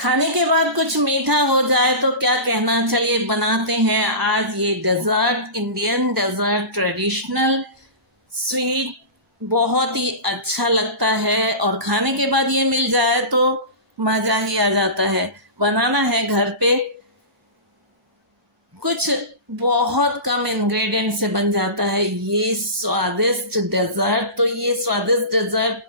खाने के बाद कुछ मीठा हो जाए तो क्या कहना। चलिए बनाते हैं आज ये dessert, Indian dessert, traditional sweet. बहुत ही अच्छा लगता है और खाने के बाद ये मिल जाए तो मजा ही आ जाता है। बनाना है घर पे, कुछ बहुत कम इंग्रेडिएंट से बन जाता है ये स्वादिष्ट डेजर्ट। तो ये स्वादिष्ट डेजर्ट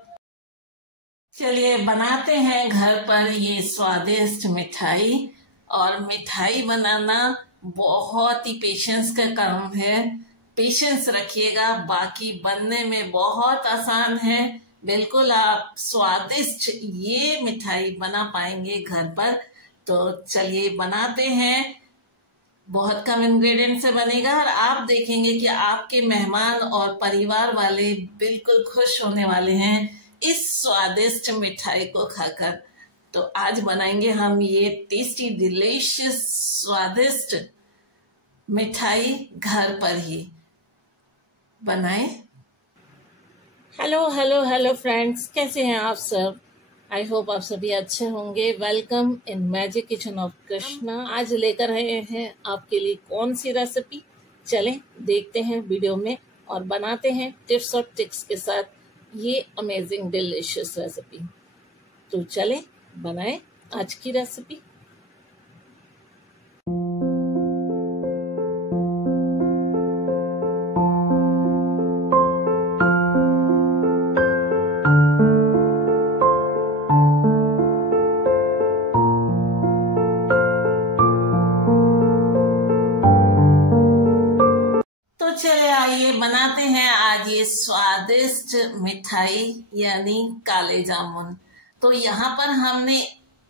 चलिए बनाते हैं घर पर ये स्वादिष्ट मिठाई। और मिठाई बनाना बहुत ही पेशेंस का काम है, पेशेंस रखिएगा, बाकी बनने में बहुत आसान है। बिल्कुल आप स्वादिष्ट ये मिठाई बना पाएंगे घर पर। तो चलिए बनाते हैं, बहुत कम इंग्रेडिएंट से बनेगा और आप देखेंगे कि आपके मेहमान और परिवार वाले बिल्कुल खुश होने वाले हैं इस स्वादिष्ट मिठाई को खाकर। तो आज बनाएंगे हम ये टेस्टी डिलीशियस स्वादिष्ट मिठाई घर पर ही बनाएं। हेलो हेलो हेलो फ्रेंड्स, कैसे हैं आप सब? आई होप आप सभी अच्छे होंगे। Welcome in magic kitchen of Krishna. आज लेकर आए हैं आपके लिए कौन सी रेसिपी, चलें देखते हैं वीडियो में और बनाते हैं टिप्स और ट्रिक्स के साथ ये अमेजिंग डिलीशियस रेसिपी। तो चलें बनाएं आज की रेसिपी। चले आइए बनाते हैं आज ये स्वादिष्ट मिठाई यानी काले जामुन। तो यहाँ पर हमने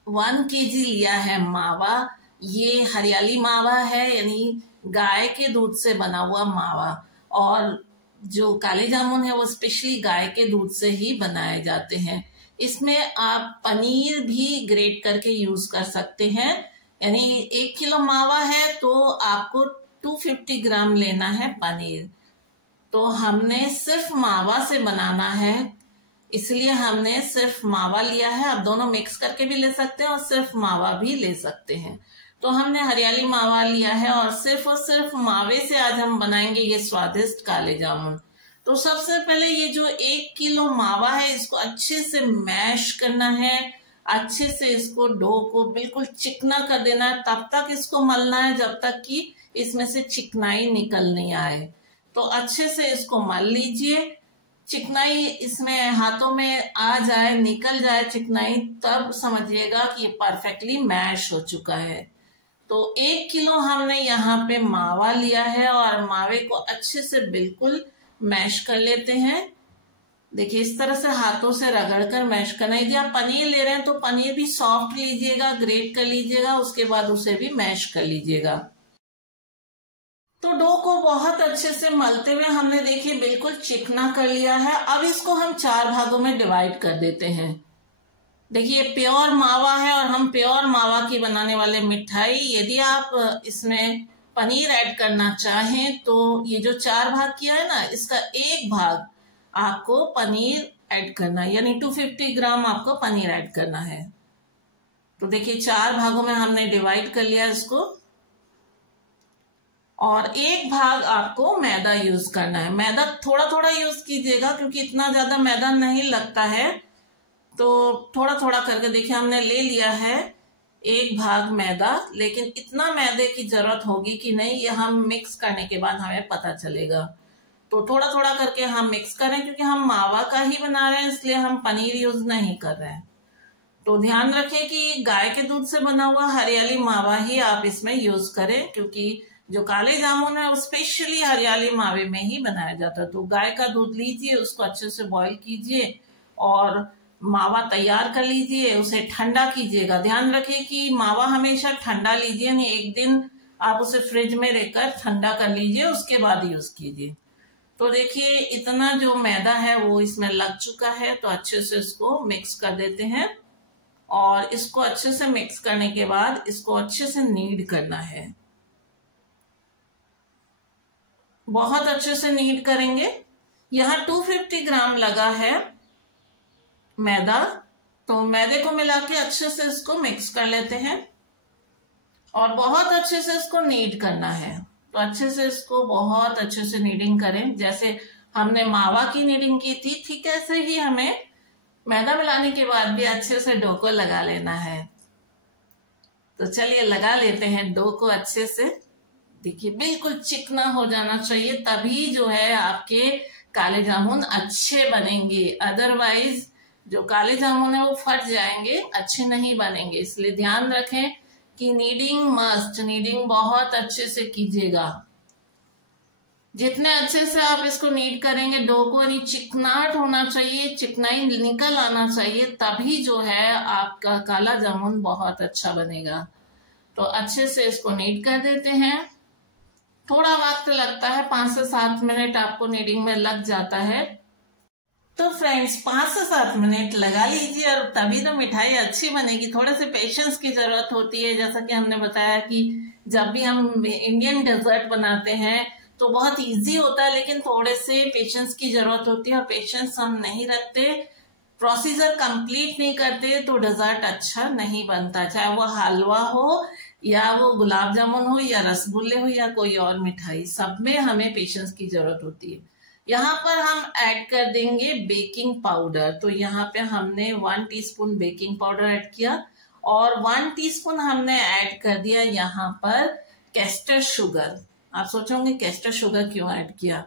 1 kg लिया है मावा। ये हरियाली मावा है यानी गाय के दूध से बना हुआ मावा। और जो काले जामुन है वो स्पेशली गाय के दूध से ही बनाए जाते हैं। इसमें आप पनीर भी ग्रेट करके यूज कर सकते हैं। यानी 1 किलो मावा है तो आपको 250 ग्राम लेना है पनीर। तो हमने सिर्फ मावा से बनाना है, इसलिए हमने सिर्फ मावा लिया है। आप दोनों मिक्स करके भी ले सकते हैं और सिर्फ मावा भी ले सकते हैं। तो हमने हरियाली मावा लिया है और सिर्फ मावे से आज हम बनाएंगे ये स्वादिष्ट काले जामुन। तो सबसे पहले ये जो 1 किलो मावा है इसको अच्छे से मैश करना है। अच्छे से इसको डो को बिल्कुल चिकना कर देना है। तब तक इसको मलना है जब तक कि इसमें से चिकनाई निकल नहीं आए। तो अच्छे से इसको मल लीजिए। चिकनाई इसमें हाथों में आ जाए, निकल जाए चिकनाई, तब समझिएगा कि ये परफेक्टली मैश हो चुका है। तो 1 किलो हमने यहाँ पे मावा लिया है और मावे को अच्छे से बिल्कुल मैश कर लेते हैं। देखिए इस तरह से हाथों से रगड़ कर मैश करना। यदि आप पनीर ले रहे हैं तो पनीर भी सॉफ्ट लीजिएगा, ग्रेट कर लीजिएगा, उसके बाद उसे भी मैश कर लीजिएगा। तो डो को बहुत अच्छे से मलते हुए हमने देखिए बिल्कुल चिकना कर लिया है। अब इसको हम 4 भागों में डिवाइड कर देते हैं। देखिए प्योर मावा है और हम प्योर मावा की बनाने वाले मिठाई। यदि आप इसमें पनीर ऐड करना चाहें तो ये जो 4 भाग किया है ना, इसका 1 भाग आपको पनीर ऐड करना है, यानी 250 ग्राम आपको पनीर ऐड करना है। तो देखिए 4 भागों में हमने डिवाइड कर लिया इसको। और 1 भाग आपको मैदा यूज करना है। मैदा थोड़ा थोड़ा यूज कीजिएगा क्योंकि इतना ज्यादा मैदा नहीं लगता है। तो थोड़ा थोड़ा करके देखिए हमने ले लिया है 1 भाग मैदा, लेकिन इतना मैदे की जरूरत होगी कि नहीं ये हम मिक्स करने के बाद हमें पता चलेगा। तो थोड़ा थोड़ा करके हम मिक्स करें क्योंकि हम मावा का ही बना रहे हैं, इसलिए हम पनीर यूज नहीं कर रहे हैं। तो ध्यान रखें कि गाय के दूध से बना हुआ हरियाली मावा ही आप इसमें यूज करें, क्योंकि जो काले जामुन है वो स्पेशली हरियाली मावे में ही बनाया जाता है। तो गाय का दूध लीजिए, उसको अच्छे से बॉईल कीजिए और मावा तैयार कर लीजिए, उसे ठंडा कीजिएगा। ध्यान रखिए कि मावा हमेशा ठंडा लीजिए, नहीं 1 दिन आप उसे फ्रिज में रखकर ठंडा कर लीजिए, उसके बाद यूज कीजिए। तो देखिए इतना जो मैदा है वो इसमें लग चुका है। तो अच्छे से इसको मिक्स कर देते हैं और इसको अच्छे से मिक्स करने के बाद इसको अच्छे से नीड करना है। बहुत अच्छे से नीड करेंगे। यहाँ 250 ग्राम लगा है मैदा तो मैदे को मिला के अच्छे से इसको मिक्स कर लेते हैं और बहुत अच्छे से इसको नीड करना है। तो अच्छे से इसको बहुत अच्छे से नीडिंग करें, जैसे हमने मावा की नीडिंग की थी ठीक ऐसे ही हमें मैदा मिलाने के बाद भी अच्छे से डो को लगा लेना है। तो चलिए लगा लेते हैं डो को अच्छे से। देखिए बिल्कुल चिकना हो जाना चाहिए, तभी जो है आपके काले जामुन अच्छे बनेंगे, अदरवाइज जो काले जामुन है वो फट जाएंगे, अच्छे नहीं बनेंगे। इसलिए ध्यान रखें कि नीडिंग मस्ट, नीडिंग बहुत अच्छे से कीजिएगा। जितने अच्छे से आप इसको नीड करेंगे डो को, यानी चिकनाहट होना चाहिए, चिकनाई निकल आना चाहिए, तभी जो है आपका काला जामुन बहुत अच्छा बनेगा। तो अच्छे से इसको नीड कर देते हैं। थोड़ा वक्त लगता है, 5 से 7 मिनट आपको नीडिंग में लग जाता है। तो फ्रेंड्स 5 से 7 मिनट लगा लीजिए और तभी तो मिठाई अच्छी बनेगी। थोड़े से पेशेंस की जरूरत होती है, जैसा कि हमने बताया कि जब भी हम इंडियन डेजर्ट बनाते हैं तो बहुत इजी होता है, लेकिन थोड़े से पेशेंस की जरूरत होती है और पेशेंस हम नहीं रखते, प्रोसीजर कंप्लीट नहीं करते तो डेजर्ट अच्छा नहीं बनता। चाहे वो हलवा हो या वो गुलाब जामुन हो या रसगुल्ले हो या कोई और मिठाई, सब में हमें पेशेंस की जरूरत होती है। यहाँ पर हम ऐड कर देंगे बेकिंग पाउडर। तो यहाँ पे हमने 1 टीस्पून बेकिंग पाउडर ऐड किया और 1 टीस्पून हमने ऐड कर दिया यहाँ पर कैस्टर शुगर। आप सोचोगे कैस्टर शुगर क्यों ऐड किया?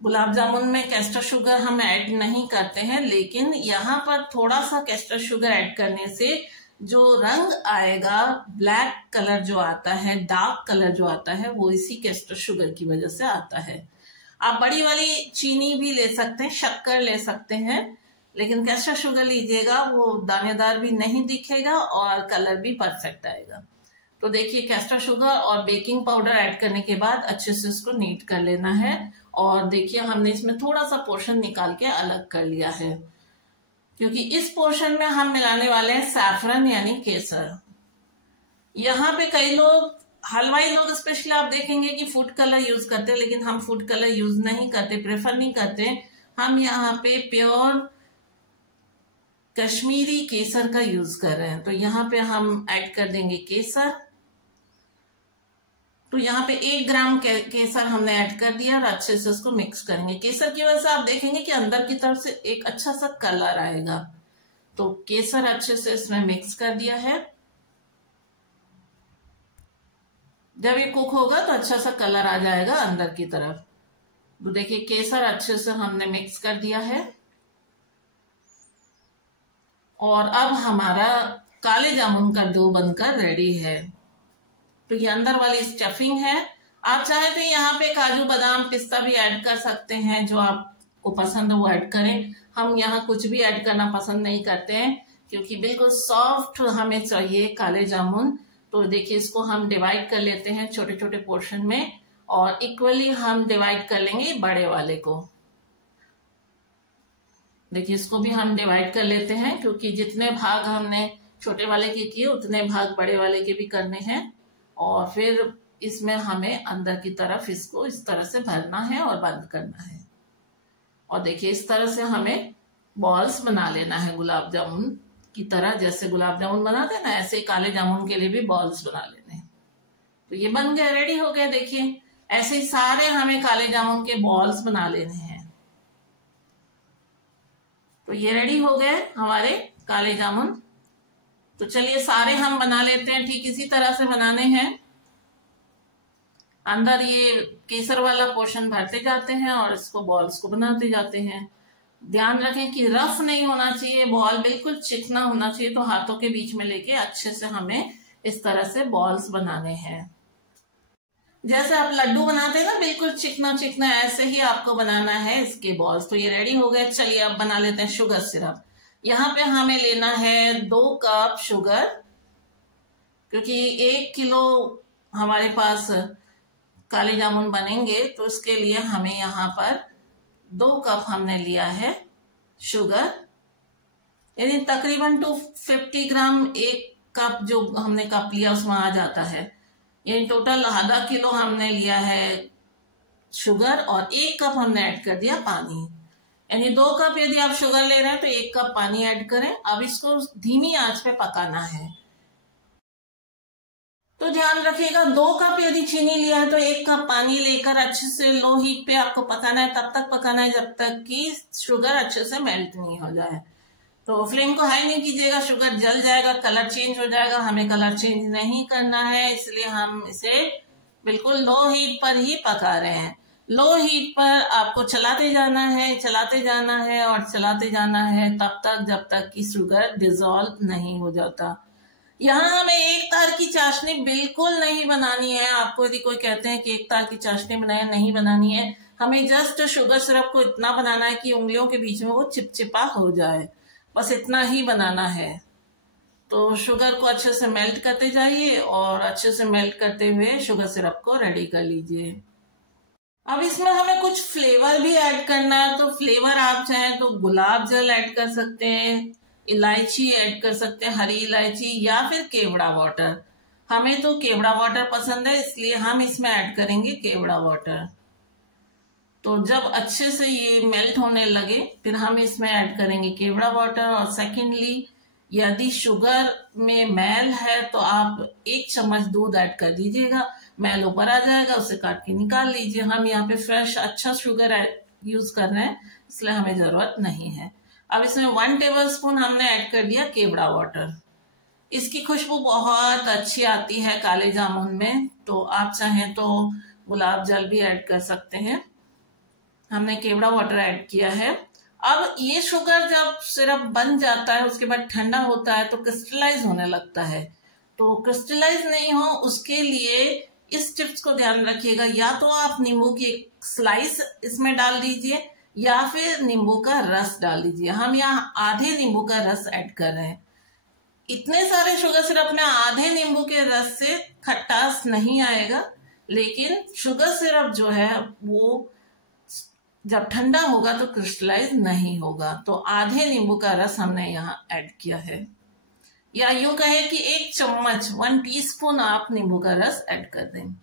गुलाब जामुन में कैस्टर शुगर हम ऐड नहीं करते हैं, लेकिन यहाँ पर थोड़ा सा कैस्टर शुगर ऐड करने से जो रंग आएगा, ब्लैक कलर जो आता है, डार्क कलर जो आता है, वो इसी कैस्टर शुगर की वजह से आता है। आप बड़ी वाली चीनी भी ले सकते हैं, शक्कर ले सकते हैं, लेकिन कैस्टर शुगर लीजिएगा, वो दानेदार भी नहीं दिखेगा और कलर भी परफेक्ट आएगा। तो देखिए कैस्टर शुगर और बेकिंग पाउडर ऐड करने के बाद अच्छे से इसको नीट कर लेना है। और देखिए हमने इसमें थोड़ा सा पोर्शन निकाल के अलग कर लिया है, क्योंकि इस पोर्शन में हम मिलाने वाले हैं सैफरन यानी केसर। यहाँ पे कई लोग, हलवाई लोग स्पेशली आप देखेंगे कि फूड कलर यूज करते हैं, लेकिन हम फूड कलर यूज नहीं करते, प्रेफर नहीं करते। हम यहाँ पे प्योर कश्मीरी केसर का यूज कर रहे हैं। तो यहाँ पे हम ऐड कर देंगे केसर। तो यहाँ पे 1 ग्राम केसर हमने ऐड कर दिया और अच्छे से उसको मिक्स करेंगे। केसर की वजह से आप देखेंगे कि अंदर की तरफ से एक अच्छा सा कलर आएगा। तो केसर अच्छे से इसमें मिक्स कर दिया है। जब ये कुक होगा तो अच्छा सा कलर आ जाएगा अंदर की तरफ। तो देखिए केसर अच्छे से हमने मिक्स कर दिया है और अब हमारा काले जामुन का डो बनकर रेडी है। तो ये अंदर वाली स्टफिंग है। आप चाहे तो यहाँ पे काजू बादाम पिस्ता भी ऐड कर सकते हैं, जो आपको पसंद है वो ऐड करें। हम यहाँ कुछ भी ऐड करना पसंद नहीं करते हैं, क्योंकि बिल्कुल सॉफ्ट हमें चाहिए काले जामुन। तो देखिए इसको हम डिवाइड कर लेते हैं छोटे छोटे पोर्शन में और इक्वली हम डिवाइड कर लेंगे बड़े वाले को। देखिए इसको भी हम डिवाइड कर लेते हैं, क्योंकि जितने भाग हमने छोटे वाले के किए उतने भाग बड़े वाले के भी करने हैं। और फिर इसमें हमें अंदर की तरफ इसको इस तरह से भरना है और बंद करना है। और देखिए इस तरह से हमें बॉल्स बना लेना है गुलाब जामुन की तरह। जैसे गुलाब जामुन बनाते हैं ना, ऐसे काले जामुन के लिए भी बॉल्स बना लेने हैं। तो ये बन गए, रेडी हो गए। देखिए ऐसे ही सारे हमें काले जामुन के बॉल्स बना लेने हैं। तो ये रेडी हो गए हमारे काले जामुन। तो चलिए सारे हम बना लेते हैं। ठीक इसी तरह से बनाने हैं। अंदर ये केसर वाला पोर्शन भरते जाते हैं और इसको बॉल्स को बनाते जाते हैं। ध्यान रखें कि रफ नहीं होना चाहिए, बॉल बिल्कुल चिकना होना चाहिए। तो हाथों के बीच में लेके अच्छे से हमें इस तरह से बॉल्स बनाने हैं। जैसे आप लड्डू बनाते हैं ना, बिल्कुल चिकना चिकना, ऐसे ही आपको बनाना है इसके बॉल्स। तो ये रेडी हो गए। चलिए अब बना लेते हैं शुगर सिरप। यहाँ पे हमें लेना है 2 कप शुगर, क्योंकि 1 किलो हमारे पास काले जामुन बनेंगे, तो इसके लिए हमें यहाँ पर 2 कप हमने लिया है शुगर। यानी तकरीबन 250 ग्राम 1 कप जो हमने कप लिया उसमें आ जाता है। यानी टोटल आधा किलो हमने लिया है शुगर और 1 कप हमने ऐड कर दिया पानी। यानी 2 कप यदि आप शुगर ले रहे हैं तो 1 कप पानी ऐड करें। अब इसको धीमी आंच पे पकाना है। तो ध्यान रखिएगा 2 कप यदि चीनी लिया है तो 1 कप पानी लेकर अच्छे से लो हीट पे आपको पकाना है। तब तक पकाना है जब तक कि शुगर अच्छे से मेल्ट नहीं हो जाए। तो फ्लेम को हाई नहीं कीजिएगा, शुगर जल जाएगा, कलर चेंज हो जाएगा। हमें कलर चेंज नहीं करना है, इसलिए हम इसे बिल्कुल लो हीट पर ही पका रहे हैं। लो हीट पर आपको चलाते जाना है, चलाते जाना है और चलाते जाना है तब तक जब तक कि शुगर डिसॉल्व नहीं हो जाता। यहाँ हमें एक तार की चाशनी बिल्कुल नहीं बनानी है। आपको यदि कोई कहते हैं कि एक तार की चाशनी बनाए, नहीं बनानी है। हमें जस्ट शुगर सिरप को इतना बनाना है कि उंगलियों के बीच में वो चिपचिपा हो जाए, बस इतना ही बनाना है। तो शुगर को अच्छे से मेल्ट करते जाइए और अच्छे से मेल्ट करते हुए शुगर सिरप को रेडी कर लीजिए। अब इसमें हमें कुछ फ्लेवर भी ऐड करना है। तो फ्लेवर आप चाहें तो गुलाब जल ऐड कर सकते हैं, इलायची ऐड कर सकते हैं, हरी इलायची, या फिर केवड़ा वाटर। हमें तो केवड़ा वाटर पसंद है, इसलिए हम इसमें ऐड करेंगे केवड़ा वाटर। तो जब अच्छे से ये मेल्ट होने लगे फिर हम इसमें ऐड करेंगे केवड़ा वाटर। और सेकेंडली, यदि शुगर में मैल है तो आप 1 चम्मच दूध ऐड कर दीजिएगा। मैल ऊपर आ जाएगा, उसे काट के निकाल लीजिए। हम यहाँ पे फ्रेश अच्छा शुगर यूज कर रहे हैं, इसलिए हमें जरूरत नहीं है। अब इसमें 1 टेबलस्पून हमने ऐड कर दिया केवड़ा वाटर। इसकी खुशबू बहुत अच्छी आती है काले जामुन में। तो आप चाहें तो गुलाब जल भी ऐड कर सकते हैं। हमने केवड़ा वाटर ऐड किया है। अब ये शुगर जब सिरप बन जाता है उसके बाद ठंडा होता है तो क्रिस्टलाइज होने लगता है। तो क्रिस्टलाइज नहीं हो उसके लिए इस टिप्स को ध्यान रखिएगा। या तो आप नींबू की एक स्लाइस इसमें डाल दीजिए या फिर नींबू का रस डाल दीजिए। हम यहाँ आधे नींबू का रस ऐड कर रहे हैं। इतने सारे शुगर सिरप में आधे नींबू के रस से खट्टास नहीं आएगा, लेकिन शुगर सिरप जो है वो जब ठंडा होगा तो क्रिस्टलाइज नहीं होगा। तो आधे नींबू का रस हमने यहाँ ऐड किया है। या यूं कहे कि 1 चम्मच 1 टीस्पून आप नींबू का रस ऐड कर दें।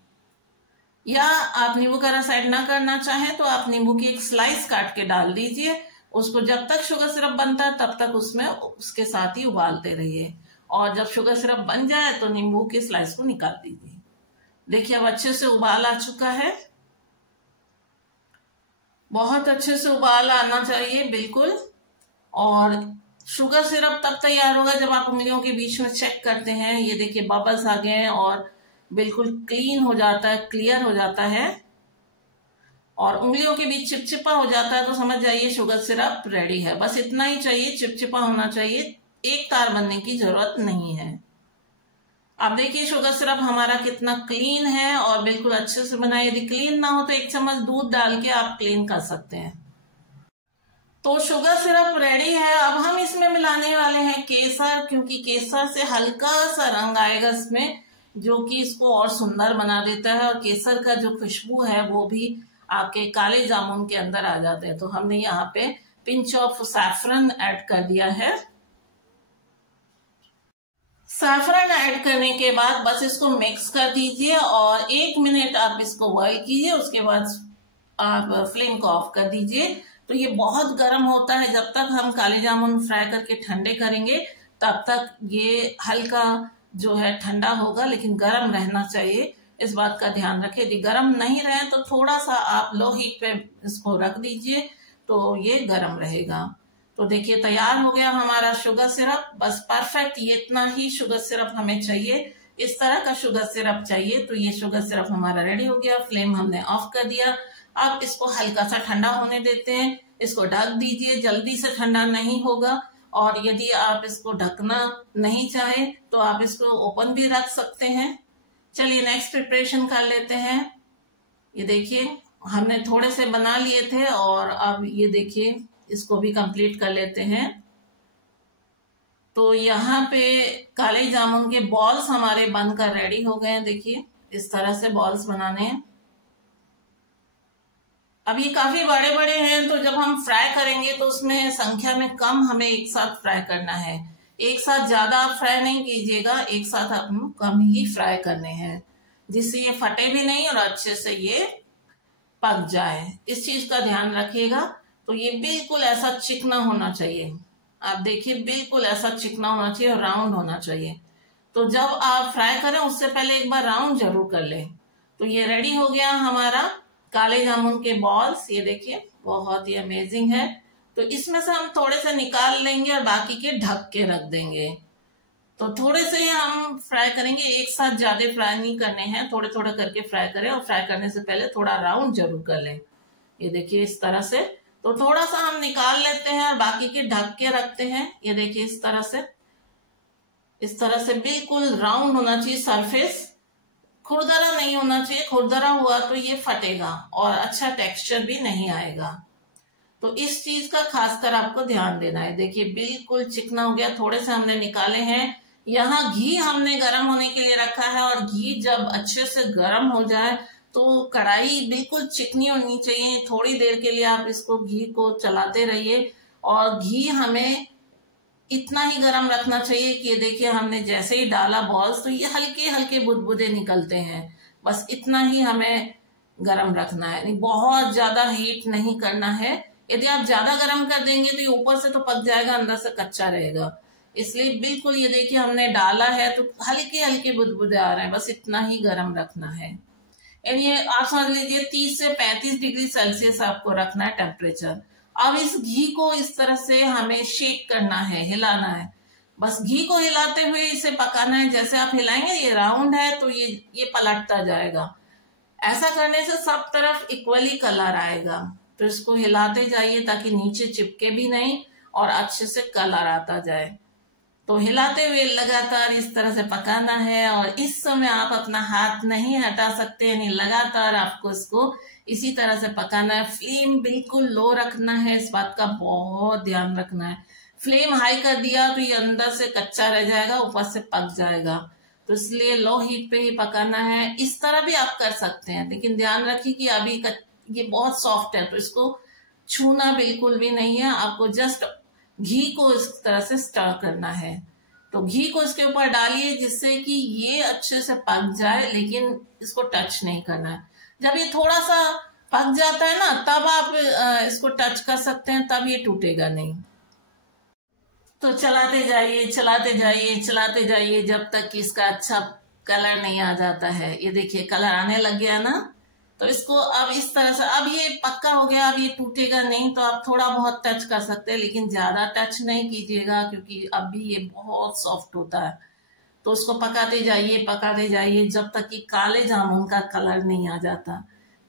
या आप नींबू का रस ऐड ना करना चाहें तो आप नींबू की एक स्लाइस काट के डाल दीजिए। उसको जब तक शुगर सिरप बनता है तब तक उसमें उसके साथ ही उबालते रहिए। और जब शुगर सिरप बन जाए तो नींबू की स्लाइस को निकाल दीजिए। देखिए अब अच्छे से उबाल आ चुका है। बहुत अच्छे से उबाल आना चाहिए बिल्कुल। और शुगर सिरप तब तैयार होगा जब आप उंगलियों के बीच में चेक करते हैं। ये देखिए बबल्स आ गए हैं और बिल्कुल क्लीन हो जाता है, क्लियर हो जाता है और उंगलियों के बीच चिपचिपा हो जाता है तो समझ जाइए शुगर सिरप रेडी है। बस इतना ही चाहिए, चिपचिपा होना चाहिए, एक तार बनने की जरूरत नहीं है। अब देखिए शुगर सिरप हमारा कितना क्लीन है और बिल्कुल अच्छे से बना है। यदि क्लीन ना हो तो 1 चम्मच दूध डाल के आप क्लीन कर सकते हैं। तो शुगर सिरप रेडी है। अब हम इसमें मिलाने वाले हैं केसर, क्योंकि केसर से हल्का सा रंग आएगा इसमें जो कि इसको और सुंदर बना देता है। और केसर का जो खुशबू है वो भी आपके काले जामुन के अंदर आ जाते हैं। तो हमने यहाँ पे पिंच ऑफ सैफरन ऐड कर दिया है। सैफरन ऐड करने के बाद बस इसको मिक्स कर दीजिए और 1 मिनट आप इसको बॉईल कीजिए। उसके बाद आप फ्लेम को ऑफ कर दीजिए। तो ये बहुत गर्म होता है, जब तक हम काले जामुन फ्राई करके ठंडे करेंगे तब तक ये हल्का जो है ठंडा होगा, लेकिन गर्म रहना चाहिए, इस बात का ध्यान रखें। यदि गर्म नहीं रहे तो थोड़ा सा आप लो हीट पे इसको रख दीजिए तो ये गर्म रहेगा। तो देखिए तैयार हो गया हमारा शुगर सिरप। बस परफेक्ट, ये इतना ही शुगर सिरप हमें चाहिए, इस तरह का शुगर सिरप चाहिए। तो ये शुगर सिरप हमारा रेडी हो गया। फ्लेम हमने ऑफ कर दिया। अब इसको हल्का सा ठंडा होने देते हैं। इसको ढक दीजिए, जल्दी से ठंडा नहीं होगा। और यदि आप इसको ढकना नहीं चाहे तो आप इसको ओपन भी रख सकते हैं। चलिए नेक्स्ट प्रिपरेशन कर लेते हैं। ये देखिए हमने थोड़े से बना लिए थे और अब ये देखिए इसको भी कंप्लीट कर लेते हैं। तो यहाँ पे काले जामुन के बॉल्स हमारे बनकर रेडी हो गए हैं। देखिए इस तरह से बॉल्स बनाने हैं। अब ये काफी बड़े बड़े हैं तो जब हम फ्राई करेंगे तो उसमें संख्या में कम हमें एक साथ फ्राई करना है। एक साथ ज्यादा आप फ्राई नहीं कीजिएगा, एक साथ आप कम ही फ्राई करने हैं, जिससे ये फटे भी नहीं और अच्छे से ये पक जाए। इस चीज का ध्यान रखिएगा। तो ये बिल्कुल ऐसा चिकना होना चाहिए। आप देखिए बिल्कुल ऐसा चिकना होना चाहिए और राउंड होना चाहिए। तो जब आप फ्राई करें उससे पहले एक बार राउंड जरूर कर लें। तो ये रेडी हो गया हमारा काले जामुन के बॉल्स। ये देखिए बहुत ही अमेजिंग है। तो इसमें से हम थोड़े से निकाल लेंगे और बाकी के ढक के रख देंगे। तो थोड़े से ही हम फ्राई करेंगे, एक साथ ज्यादा फ्राई नहीं करने हैं, थोड़े थोड़े करके फ्राई करें और फ्राई करने से पहले थोड़ा राउंड जरूर कर लें। ये देखिए इस तरह से। तो थोड़ा सा हम निकाल लेते हैं और बाकी के ढक के रखते हैं। ये देखिए इस तरह से बिल्कुल राउंड होना चाहिए सरफेस, खुरदरा नहीं होना चाहिए। खुरदरा हुआ तो ये फटेगा और अच्छा टेक्सचर भी नहीं आएगा। तो इस चीज का खासकर आपको ध्यान देना है। देखिए बिल्कुल चिकना हो गया, थोड़े से हमने निकाले हैं। यहाँ घी हमने गर्म होने के लिए रखा है और घी जब अच्छे से गर्म हो जाए तो कढ़ाई बिल्कुल चिकनी होनी चाहिए। थोड़ी देर के लिए आप इसको घी को चलाते रहिए और घी हमें इतना ही गर्म रखना चाहिए कि ये देखिए हमने जैसे ही डाला बॉल्स तो ये हल्के हल्के बुदबुदे निकलते हैं। बस इतना ही हमें गर्म रखना है, नहीं बहुत ज्यादा हीट नहीं करना है। यदि आप ज्यादा गर्म कर देंगे तो ये ऊपर से तो पक जाएगा, अंदर से कच्चा रहेगा। इसलिए बिल्कुल ये देखिए हमने डाला है तो हल्के हल्के बुदबुदे आ रहे हैं, बस इतना ही गर्म रखना है। ये आप समझ लीजिए 30 से 35 डिग्री सेल्सियस आपको रखना है टेम्परेचर। अब इस घी को इस तरह से हमें शेक करना है, हिलाना है। बस घी को हिलाते हुए इसे पकाना है। जैसे आप हिलाएंगे ये राउंड है तो ये पलटता जाएगा। ऐसा करने से सब तरफ इक्वली कलर आएगा। तो इसको हिलाते जाइए ताकि नीचे चिपके भी नहीं और अच्छे से कलर आता जाए। तो हिलाते हुए लगातार इस तरह से पकाना है और इस समय आप अपना हाथ नहीं हटा सकते, यानी लगातार आपको इसको इसी तरह से पकाना है। फ्लेम बिल्कुल लो रखना है, इस बात का बहुत ध्यान रखना है। फ्लेम हाई कर दिया तो ये अंदर से कच्चा रह जाएगा, ऊपर से पक जाएगा। तो इसलिए लो हीट पे ही पकाना है। इस तरह भी आप कर सकते हैं, लेकिन ध्यान रखिए कि अभी ये बहुत सॉफ्ट है तो इसको छूना बिल्कुल भी नहीं है। आपको जस्ट घी को इस तरह से स्टर करना है। तो घी को इसके ऊपर डालिए जिससे कि ये अच्छे से पक जाए, लेकिन इसको टच नहीं करना है। जब ये थोड़ा सा पक जाता है ना तब आप इसको टच कर सकते हैं, तब ये टूटेगा नहीं। तो चलाते जाइए चलाते जाइए चलाते जाइए जब तक कि इसका अच्छा कलर नहीं आ जाता है। ये देखिए कलर आने लग गया ना। तो इसको अब इस तरह से, अब ये पक्का हो गया, अब ये टूटेगा नहीं। तो आप थोड़ा बहुत टच कर सकते हैं, लेकिन ज्यादा टच नहीं कीजिएगा क्योंकि अभी ये बहुत सॉफ्ट होता है। तो उसको पकाते जाइए जब तक कि काले जामुन का कलर नहीं आ जाता।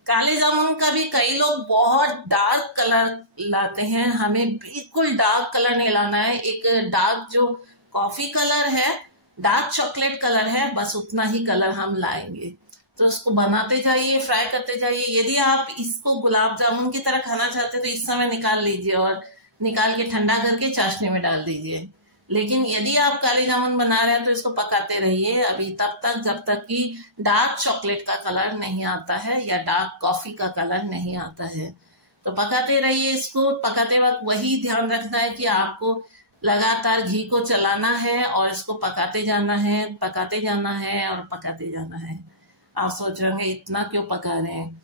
काले जामुन का भी कई लोग बहुत डार्क कलर लाते हैं, हमें बिल्कुल डार्क कलर नहीं लाना है। एक डार्क जो कॉफी कलर है, डार्क चॉकलेट कलर है, बस उतना ही कलर हम लाएंगे। तो इसको बनाते जाइए, फ्राई करते जाइए। यदि आप इसको गुलाब जामुन की तरह खाना चाहते हैं तो इस समय निकाल लीजिए और निकाल के ठंडा करके चाशनी में डाल दीजिए। लेकिन यदि आप काले जामुन बना रहे हैं तो इसको पकाते रहिए अभी तब तक जब तक कि डार्क चॉकलेट का कलर नहीं आता है या डार्क कॉफी का कलर नहीं आता है। तो पकाते रहिए। इसको पकाते वक्त वही ध्यान रखना है कि आपको लगातार घी को चलाना है और इसको पकाते जाना है और पकाते जाना है। आप सोच रहे होंगे इतना क्यों पका रहे हैं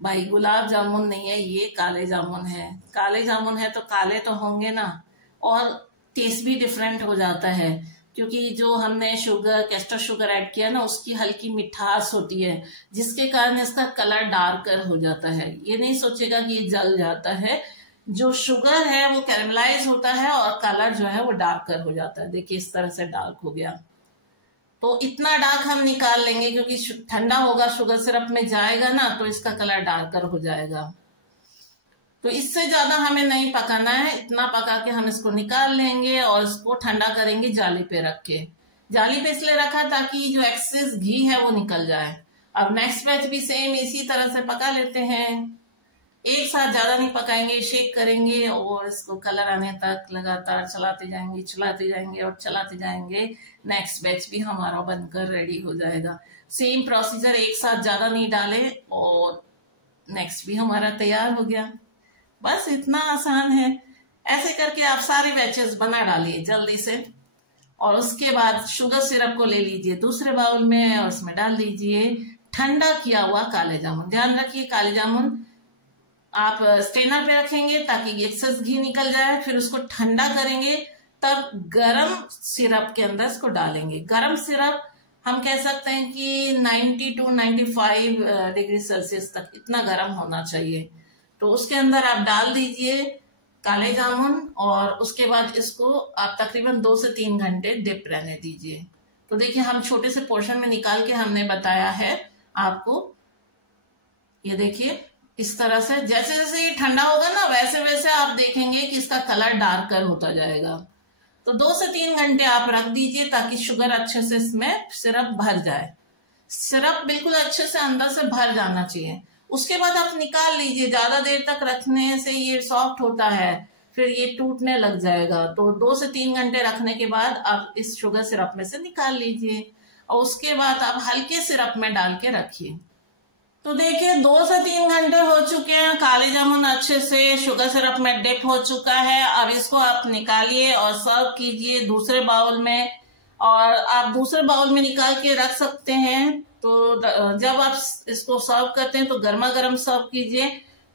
भाई, गुलाब जामुन नहीं है ये काले जामुन है। काले जामुन है तो काले तो होंगे ना, और टेस्ट भी डिफरेंट हो जाता है क्योंकि जो हमने शुगर, कैस्टर शुगर ऐड किया ना, उसकी हल्की मिठास होती है जिसके कारण इसका कलर डार्कर हो जाता है। ये नहीं सोचेगा कि ये जल जाता है। जो शुगर है वो कैरेमलाइज होता है और कलर जो है वो डार्कर हो जाता है। देखिए इस तरह से डार्क हो गया। तो इतना डार्क हम निकाल लेंगे क्योंकि ठंडा होगा, शुगर सिरप में जाएगा ना तो इसका कलर डार्कर हो जाएगा। तो इससे ज्यादा हमें नहीं पकाना है, इतना पका के हम इसको निकाल लेंगे और इसको ठंडा करेंगे जाली पे रख के। जाली पे इसलिए रखा ताकि जो एक्सेस घी है वो निकल जाए। अब नेक्स्ट बैच भी सेम इसी तरह से पका लेते हैं। एक साथ ज्यादा नहीं पकाएंगे, शेक करेंगे और इसको कलर आने तक लगातार चलाते जाएंगे और चलाते जाएंगे। नेक्स्ट बैच भी हमारा बनकर रेडी हो जाएगा। सेम प्रोसीजर, एक साथ ज्यादा नहीं डाले और नेक्स्ट भी हमारा तैयार हो गया। बस इतना आसान है। ऐसे करके आप सारे बैचेस बना डालिए जल्दी से और उसके बाद शुगर सिरप को ले लीजिए दूसरे बाउल में और उसमें डाल दीजिए ठंडा किया हुआ काले जामुन। ध्यान रखिए काले जामुन आप स्ट्रेनर पे रखेंगे ताकि एक्सेस घी निकल जाए। फिर उसको ठंडा करेंगे, तब गरम सिरप के अंदर इसको डालेंगे। गरम सिरप हम कह सकते हैं कि 90 to 95 डिग्री सेल्सियस तक इतना गर्म होना चाहिए। तो उसके अंदर आप डाल दीजिए काले जामुन, और उसके बाद इसको आप तकरीबन 2 से 3 घंटे डिप रहने दीजिए। तो देखिए हम छोटे से पोर्शन में निकाल के हमने बताया है आपको। ये देखिए इस तरह से जैसे जैसे ये ठंडा होगा ना, वैसे वैसे आप देखेंगे कि इसका कलर डार्कर होता जाएगा। तो 2 से 3 घंटे आप रख दीजिए ताकि शुगर अच्छे से इसमें सिरप भर जाए। सिरप बिल्कुल अच्छे से अंदर से भर जाना चाहिए। उसके बाद आप निकाल लीजिए। ज्यादा देर तक रखने से ये सॉफ्ट होता है, फिर ये टूटने लग जाएगा। तो 2 से 3 घंटे रखने के बाद आप इस शुगर सिरप में से निकाल लीजिए, और उसके बाद आप हल्के सिरप में डाल के रखिए। तो देखिए 2 से 3 घंटे हो चुके हैं, काले जामुन अच्छे से शुगर सिरप में डिप हो चुका है। अब इसको आप निकालिए और सर्व कीजिए दूसरे बाउल में, और आप दूसरे बाउल में निकाल के रख सकते हैं। तो जब आप इसको सर्व करते हैं तो गर्मा गर्म सर्व कीजिए।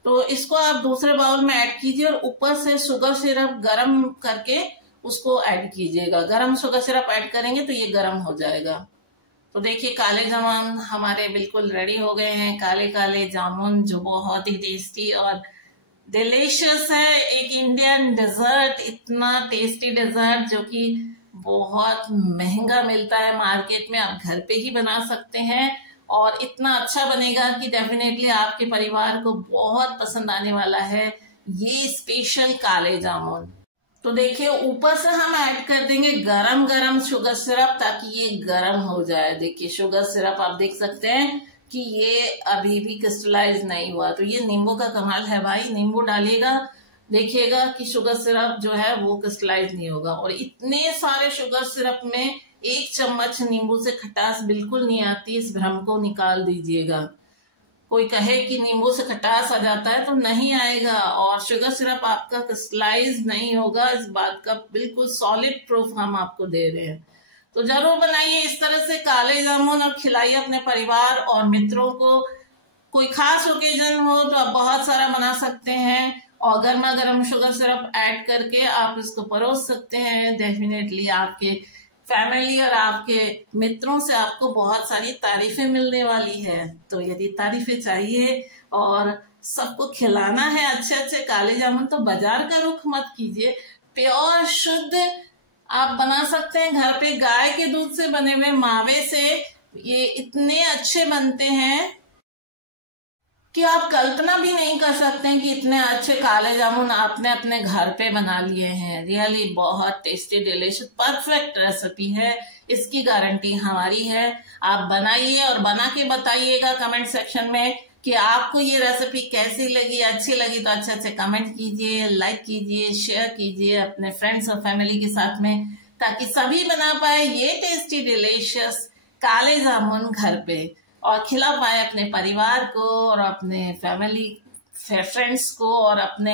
तो इसको आप दूसरे बाउल में ऐड कीजिए और ऊपर से शुगर सिरप गरम करके उसको ऐड कीजिएगा। गरम शुगर सिरप ऐड करेंगे तो ये गरम हो जाएगा। तो देखिए काले जामुन हमारे बिल्कुल रेडी हो गए हैं। काले काले जामुन जो बहुत ही टेस्टी और डिलीशियस है। एक इंडियन डेजर्ट, इतना टेस्टी डेजर्ट जो कि बहुत महंगा मिलता है मार्केट में, आप घर पे ही बना सकते हैं और इतना अच्छा बनेगा कि डेफिनेटली आपके परिवार को बहुत पसंद आने वाला है ये स्पेशल काले जामुन। तो देखिए ऊपर से हम ऐड कर देंगे गरम गरम शुगर सिरप ताकि ये गरम हो जाए। देखिए शुगर सिरप आप देख सकते हैं कि ये अभी भी क्रिस्टलाइज नहीं हुआ। तो ये नींबू का कमाल है भाई, नींबू डालिएगा, देखिएगा कि शुगर सिरप जो है वो क्रिस्टलाइज नहीं होगा। और इतने सारे शुगर सिरप में 1 चम्मच नींबू से खटास बिल्कुल नहीं आती, इस भ्रम को निकाल दीजिएगा। कोई कहे कि नींबू से खटास आ जाता है तो नहीं आएगा, और शुगर सिरप आपका क्रिस्टलाइज नहीं होगा, इस बात का बिल्कुल सॉलिड प्रूफ हम आपको दे रहे हैं। तो जरूर बनाइए इस तरह से काले जामुन और खिलाइए अपने परिवार और मित्रों को। कोई खास ओकेजन हो तो आप बहुत सारा बना सकते हैं, और गर्मा गर्म शुगर सिरप ऐड करके आप इसको परोस सकते हैं। डेफिनेटली आपके फैमिली और आपके मित्रों से आपको बहुत सारी तारीफें मिलने वाली है। तो यदि तारीफें चाहिए और सबको खिलाना है अच्छे अच्छे काले जामुन, तो बाजार का रुख मत कीजिए, प्योर शुद्ध आप बना सकते हैं घर पे। गाय के दूध से बने हुए मावे से ये इतने अच्छे बनते हैं कि आप कल्पना भी नहीं कर सकते हैं कि इतने अच्छे काले जामुन आपने अपने घर पे बना लिए हैं। रियली बहुत टेस्टी डिलीशियस परफेक्ट रेसिपी है, इसकी गारंटी हमारी है। आप बनाइए और बना के बताइएगा कमेंट सेक्शन में कि आपको ये रेसिपी कैसी लगी। अच्छी लगी तो अच्छे अच्छे कमेंट कीजिए, लाइक कीजिए, शेयर कीजिए अपने फ्रेंड्स और फैमिली के साथ में, ताकि सभी बना पाए ये टेस्टी डिलीशियस काले जामुन घर पे और खिला पाए अपने परिवार को और अपने फैमिली फ्रेंड्स को और अपने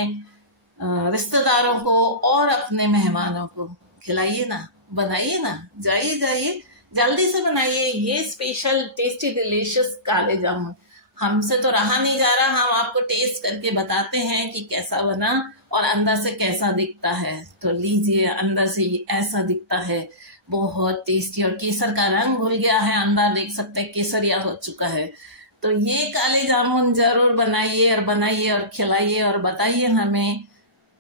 रिश्तेदारों को और अपने मेहमानों को। खिलाइए ना, बनाइए ना, जाइए जाइए जल्दी से बनाइए ये स्पेशल टेस्टी डिलीशियस काले जामुन। हमसे तो रहा नहीं जा रहा, हम आपको टेस्ट करके बताते हैं कि कैसा बना और अंदर से कैसा दिखता है। तो लीजिए, अंदर से ये ऐसा दिखता है, बहुत टेस्टी, और केसर का रंग घुल गया है, अंदर देख सकते हैं केसरिया हो चुका है। तो ये काले जामुन जरूर बनाइए और खिलाइए और बताइए हमें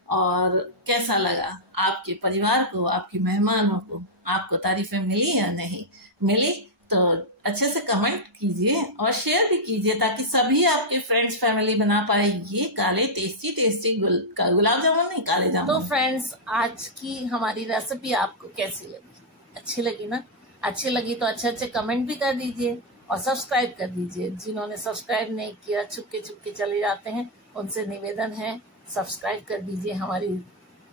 और कैसा लगा आपके परिवार को, आपके मेहमानों को। आपको तारीफें मिली या नहीं मिली तो अच्छे से कमेंट कीजिए और शेयर भी कीजिए ताकि सभी आपके फ्रेंड्स फैमिली बना पाए ये काले टेस्टी गुलाब जामुन नहीं काले जामुन। तो फ्रेंड्स, आज की हमारी रेसिपी आपको कैसी लगी? अच्छी लगी ना? अच्छी लगी तो अच्छे कमेंट भी कर दीजिए और सब्सक्राइब कर दीजिए। जिन्होंने सब्सक्राइब नहीं किया, चुपके चले जाते हैं, उनसे निवेदन है सब्सक्राइब कर दीजिए हमारी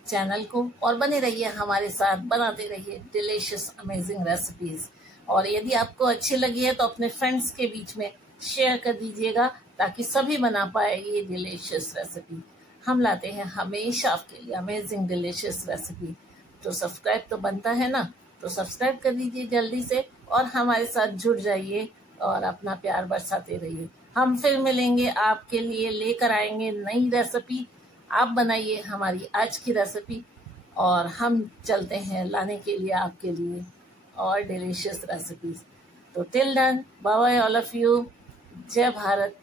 चैनल को और बने रहिए हमारे साथ, बनाते रहिए डिलीशियस अमेजिंग रेसिपीज। और यदि आपको अच्छी लगी है तो अपने फ्रेंड्स के बीच में शेयर कर दीजिएगा ताकि सभी बना पाए ये डिलीशियस रेसिपी। हम लाते हैं हमेशा आपके लिए अमेजिंग डिलीशियस रेसिपी। तो सब्सक्राइब तो बनता है ना, तो सब्सक्राइब कर दीजिए जल्दी से और हमारे साथ जुड़ जाइए और अपना प्यार बरसाते रहिए। हम फिर मिलेंगे, आपके लिए लेकर आएंगे नई रेसिपी। आप बनाइए हमारी आज की रेसिपी और हम चलते हैं लाने के लिए आपके लिए और डिलीशियस रेसिपीज। तो till then, bye bye all of you. जय भारत।